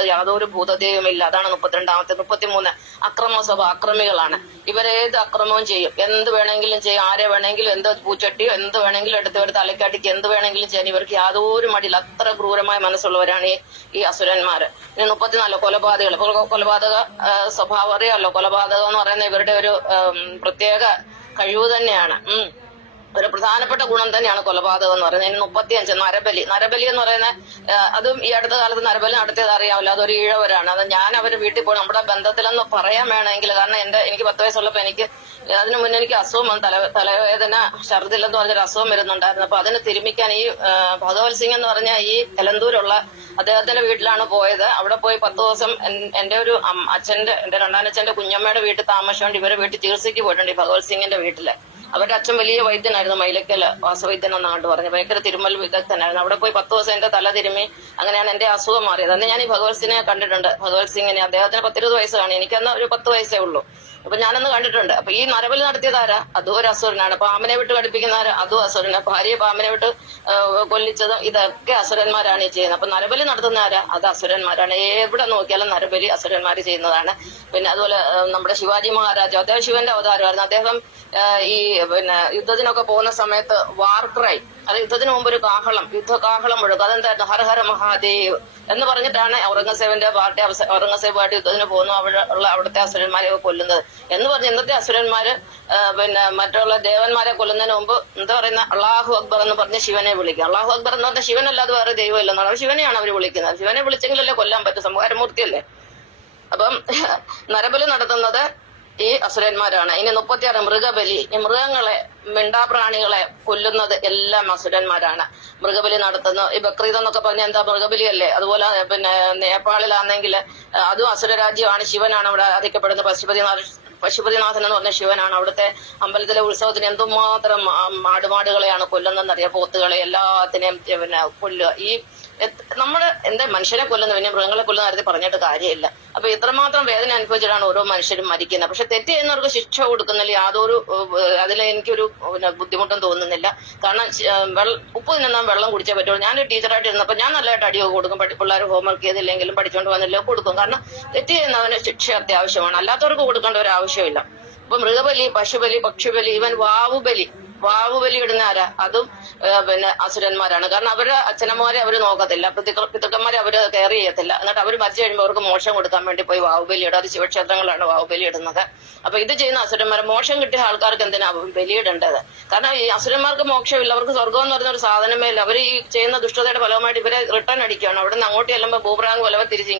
ഇവർക്ക് യാതൊരു ഭൂതതയുമില്ല. അതാണ് 32. 33 അക്രമ സ്വഭാവ അക്രമികളാണ്. ഇവരേത് അക്രമവും ചെയ്യും, എന്ത് വേണമെങ്കിലും ചെയ്യും, ആരെ വേണമെങ്കിലും എന്ത് പൂച്ചട്ടിയോ എന്ത് വേണമെങ്കിലും എടുത്ത് തലക്കടിക്ക് എന്ത് വേണമെങ്കിലും ചെയ്യാൻ ഇവർക്ക് യാതൊരു മടിയില്ല. അത്ര ക്രൂരമായ മനസ്സുള്ളവരാണ് ഈ അസുരന്മാര്. ഇനി 34 കൊലപാതകൾ. കൊലപാതക സ്വഭാവം അറിയാമല്ലോ. കൊലപാതകം എന്ന് പറയുന്നത് ഇവരുടെ ഒരു പ്രത്യേക കഴിവ് തന്നെയാണ്. ഒരു പ്രധാനപ്പെട്ട ഗുണം തന്നെയാണ് കൊലപാതകം എന്ന് പറയുന്നത്. ഇനി 35 നരബലി. നരബലി എന്ന് പറയുന്നത് അതും ഈ അടുത്ത കാലത്ത് നരബലി നടത്തിയത് അറിയാമല്ലോ. അതൊരു ഈഴവരാണ്. അത് ഞാൻ അവര് വീട്ടിൽ പോയി നമ്മുടെ ബന്ധത്തിലെന്ന് പറയാൻ വേണമെങ്കിൽ, കാരണം എനിക്ക് 10 വയസ്സുള്ളപ്പോ അതിനു മുന്നേ എനിക്ക് അസുഖം തലവേദന ഛർദിലെന്ന് പറഞ്ഞൊരു അസുഖം വരുന്നുണ്ടായിരുന്നു. അപ്പൊ അതിന് തിരുമിക്കാൻ ഈ ഭഗവത് സിംഗ് എന്ന് പറഞ്ഞ ഈ എലന്തൂരുള്ള അദ്ദേഹത്തിന്റെ വീട്ടിലാണ് പോയത്. അവിടെ പോയി 10 ദിവസം എന്റെ ഒരു എന്റെ രണ്ടാനച്ഛന്റെ കുഞ്ഞമ്മയുടെ വീട്ടിൽ താമസിച്ചുകൊണ്ട് ഇവരെ വീട്ടിൽ ചികിത്സയ്ക്ക് പോയിട്ടുണ്ട്. ഈ ഭഗവത് സിംഗിന്റെ വീട്ടില് അവരുടെ അച്ഛൻ വലിയ വൈദ്യനായിരുന്നു, മൈലക്കൽ വാസവൈദ്യൻ എന്നാണ്ട് പറഞ്ഞു. ഭയങ്കര തിരുമൽ വിദഗ്ധനായിരുന്നു. അവിടെ പോയി 10 ദിവസം എന്റെ തല തിരുമി. അങ്ങനെയാണ് എന്റെ അസുഖം മാറിയത്. അന്ന് ഞാൻ ഈ ഭഗവത് സിംഗിനെ കണ്ടിട്ടുണ്ട്. ഭഗവത് സിംഗിനെ അദ്ദേഹത്തിന് 10-20 വയസ്സാണ്. എനിക്കന്ന് ഒരു 10 വയസ്സേ ഉള്ളൂ. അപ്പൊ ഞാനന്ന് കണ്ടിട്ടുണ്ട്. അപ്പൊ ഈ നരബലി നടത്തിയതാരാ? അതും ഒരു അസുരനാണ്. പാമ്പിനെ വിട്ട് കടിപ്പിക്കുന്നവര് അതും അസുരനാണ്. ഭാര്യയെ പാമ്പിനെ വിട്ട് കൊല്ലിച്ചതും ഇതൊക്കെ അസുരന്മാരാണ് ഈ ചെയ്യുന്നത്. അപ്പൊ നരബലി നടത്തുന്ന ആരാ? അത് അസുരന്മാരാണ്. എവിടെ നോക്കിയാലും നരബലി അസുരന്മാര് ചെയ്യുന്നതാണ്. പിന്നെ അതുപോലെ നമ്മുടെ ശിവാജി മഹാരാജ്, അദ്ദേഹം ശിവന്റെ അവതാരമായിരുന്നു. അദ്ദേഹം ഈ യുദ്ധത്തിനൊക്കെ പോകുന്ന സമയത്ത് വാർ ക്രൈ, അത് യുദ്ധത്തിന് മുമ്പ് ഒരു യുദ്ധകാഹളം മുഴക്കും. അതെന്തായിരുന്നു? ഹര ഹര മഹാദേവ് എന്ന് പറഞ്ഞിട്ടാണ് ഔറംഗസേബിന്റെ പാർട്ടി ഔറംഗസേബുമായിട്ട് യുദ്ധത്തിന് പോകുന്നു. അവിടുത്തെ അസുരന്മാരെ കൊല്ലുന്നത് എന്ന് പറഞ്ഞ് ഇന്നത്തെ അസുരന്മാര് മറ്റുള്ള ദേവന്മാരെ കൊല്ലുന്നതിന് മുമ്പ് എന്താ പറയുന്ന അള്ളാഹു അക്ബർ എന്ന് പറഞ്ഞ് ശിവനെ വിളിക്കുക. അള്ളാഹു അക്ബർ എന്ന് പറഞ്ഞാൽ ശിവനല്ലാതെ വേറെ ദൈവം ഇല്ലെന്നാണ്. ശിവനെയാണ് അവർ വിളിക്കുന്നത്. ശിവനെ വിളിച്ചെങ്കിലല്ലേ കൊല്ലാൻ പറ്റും, സംഹാരമൂർത്തിയല്ലേ. അപ്പം നരബലി നടത്തുന്നത് ഈ അസുരന്മാരാണ്. ഇനി 36 മൃഗബലി. ഈ മൃഗങ്ങളെ, മിണ്ടാപ്രാണികളെ കൊല്ലുന്നത് എല്ലാം അസുരന്മാരാണ്. മൃഗബലി നടത്തുന്നു. ഈ ബക്രീദ് എന്നൊക്കെ പറഞ്ഞാൽ എന്താ മൃഗബലിയല്ലേ. അതുപോലെ പിന്നെ നേപ്പാളിലാണെങ്കിൽ അതും അസുരരാജ്യമാണ്. ശിവനാണ് അവിടെ ആരാധിക്കപ്പെടുന്നത്. പശുപതിനാഥൻ എന്ന് പറഞ്ഞ ശിവനാണ്. അവിടുത്തെ അമ്പലത്തിലെ ഉത്സവത്തിന് എന്തുമാത്രം ആടുമാടുകളെയാണ് കൊല്ലുന്നതെന്നറിയാം. പോത്തുകളെ എല്ലാത്തിനെയും പിന്നെ കൊല്ലുക. ഈ നമ്മുടെ മനുഷ്യനെ കൊല്ലുന്ന പിന്നെ മൃഗങ്ങളെ കൊല്ലുന്ന കാര്യത്തിൽ പറഞ്ഞിട്ട് കാര്യമില്ല. അപ്പൊ ഇത്രമാത്രം വേദന അനുഭവിച്ചിട്ടാണ് ഓരോ മനുഷ്യരും മരിക്കുന്നത്. പക്ഷെ തെറ്റ് ചെയ്യുന്നവർക്ക് ശിക്ഷ കൊടുക്കുന്നില്ല. യാതൊരു എനിക്കൊരു ബുദ്ധിമുട്ടും തോന്നുന്നില്ല. കാരണം ഉപ്പ് തിന്നാൻ വെള്ളം കുടിച്ചേ പറ്റുള്ളൂ. ഞാനൊരു ടീച്ചറായിട്ട് ഇരുന്നപ്പോ ഞാൻ നല്ലതായിട്ട് അടിയൊക്കെ കൊടുക്കും. പിള്ളേർ ഹോംവർക്ക് ചെയ്തില്ലെങ്കിലും പഠിച്ചുകൊണ്ട് വന്നില്ലോ കൊടുക്കും. കാരണം തെറ്റ് ചെയ്യുന്നവന് ശിക്ഷ അത്യാവശ്യമാണ്. അല്ലാത്തവർക്ക് കൊടുക്കേണ്ട ഒരു ആവശ്യമില്ല. അപ്പൊ മൃഗബലി, പശുബലി, പക്ഷിബലി, ഈവൻ വാവുബലി ഇടുന്ന ആരാ? അതും പിന്നെ അസുരന്മാരാണ്. കാരണം അവരുടെ അച്ഛനമ്മമാരെ അവര് നോക്കത്തില്ല, പിതൃക്കന്മാരെ അവര് കെയർ ചെയ്യത്തില്ല. എന്നിട്ട് അവര് മരിച്ചു കഴിയുമ്പോൾ അവർക്ക് മോക്ഷം കൊടുക്കാൻ വേണ്ടി പോയി വാവുബലി ഇടും. അത് ശിവക്ഷേത്രങ്ങളാണ് വാവുബലി ഇടുന്നത്. അപ്പൊ ഇത് ചെയ്യുന്ന അസുരന്മാരെ, മോക്ഷം കിട്ടിയ ആൾക്കാർക്ക് എന്തിനാ ബലിയിടേണ്ടത്? കാരണം ഈ അസുരന്മാർക്ക് മോക്ഷമില്ല. അവർക്ക് സ്വർഗം എന്ന് പറയുന്ന ഒരു സാധനമേ ഇല്ല. അവർ ഈ ചെയ്യുന്ന ദുഷ്ടതയുടെ ഫലമായിട്ട് ഇവരെ റിട്ടേൺ അടിക്കുകയാണ്. അവിടെ നിന്ന് അങ്ങോട്ട് ചെല്ലുമ്പോൾ ബൂമറാങ് പോലെ തിരിച്ച്